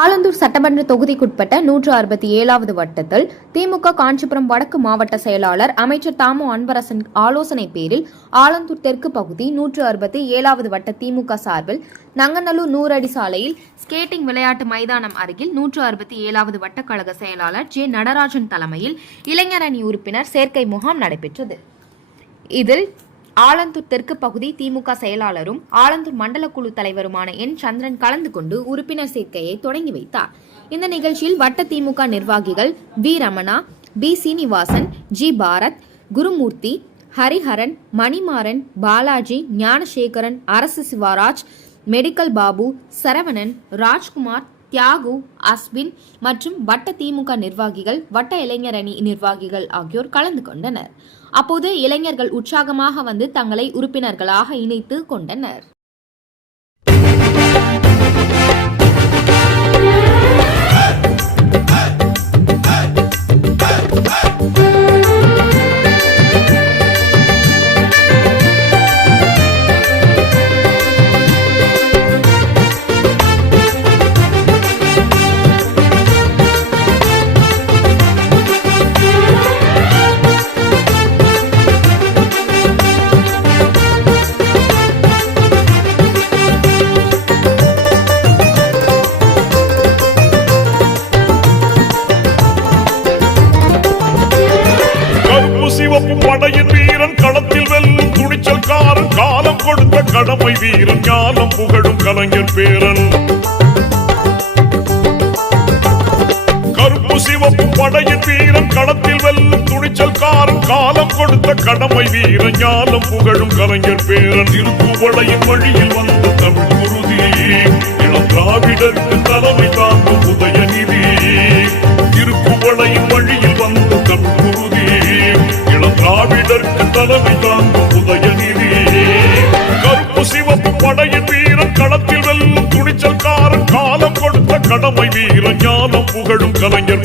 ஆலந்தூர் சட்டமன்ற தொகுதிக்குட்பட்ட 167வது வட்டத்தில் திமுக காஞ்சிபுரம் வடக்கு மாவட்ட செயலாளர் அமைச்சர் தாமு அன்பரசன் ஆலோசனை பேரில் ஆலந்தூர் தெற்கு பகுதி 167வது வட்ட திமுக சார்பில் நங்கநல்லூர் 100 அடி சாலையில் ஸ்கேட்டிங் விளையாட்டு மைதானம் அருகில் 167வது வட்ட கழக செயலாளர் ஜே நடராஜன் தலைமையில் இளைஞர் அணி உறுப்பினர் சேர்க்கை முகாம் நடைபெற்றது. இதில் ஆலந்தூர் தெற்கு பகுதி திமுக செயலாளரும் ஆலந்தூர் மண்டல குழு தலைவருமான என் சந்திரன் கலந்து கொண்டு உறுப்பினர் சேர்க்கையை தொடங்கி வைத்தார். இந்த நிகழ்ச்சியில் வட்ட திமுக நிர்வாகிகள் V Ramana, P Srinivasan, G Bharath, Gurumoorthy, Hariharan, Manimaran, Balaji, Gnanasekaran, Arasu Sivaraj, medical Babu, Saravanan, Rajkumar, Thiyagu, Ashwin மற்றும் வட்ட திமுக நிர்வாகிகள், வட்ட இளைஞர் அணி நிர்வாகிகள் ஆகியோர் கலந்து கொண்டனர். அப்போது இளைஞர்கள் உற்சாகமாக வந்து தங்களை உறுப்பினர்களாக இணைத்து கொண்டனர். படையின் வீரன் களத்தில் வெல்லும் துணிச்சல்காரன், காலம் கொடுத்த கடமை வீரன், ஞானம் புகழும் கலைஞர் பேரன். கருப்பு சிவப்பு படையின் வீரன் களத்தில் வெல்லும் துணிச்சல்காரன், காலம் கொடுத்த கடமை வீரன், ஞானம் புகழும் கலைஞர் பேரன். திருப்புவளையின் வழியில் வந்த தமிழ் குருதி, இளம் திராவிடருக்கு தலைமை தாங்கும் உதயநிதி. திருப்புவளையின் வழியில் வந்த தமிழ் குருதி, திராவிடருக்கு தலைமை தாங்கும் உதயநிதி. கருப்பு சிவப்பு படையின் வீரன் களத்தில் வெல்லும் துணிச்சல்காரன், காலம் கொடுத்த கடமை வீரன், ஞானம் புகழும் கலைஞர்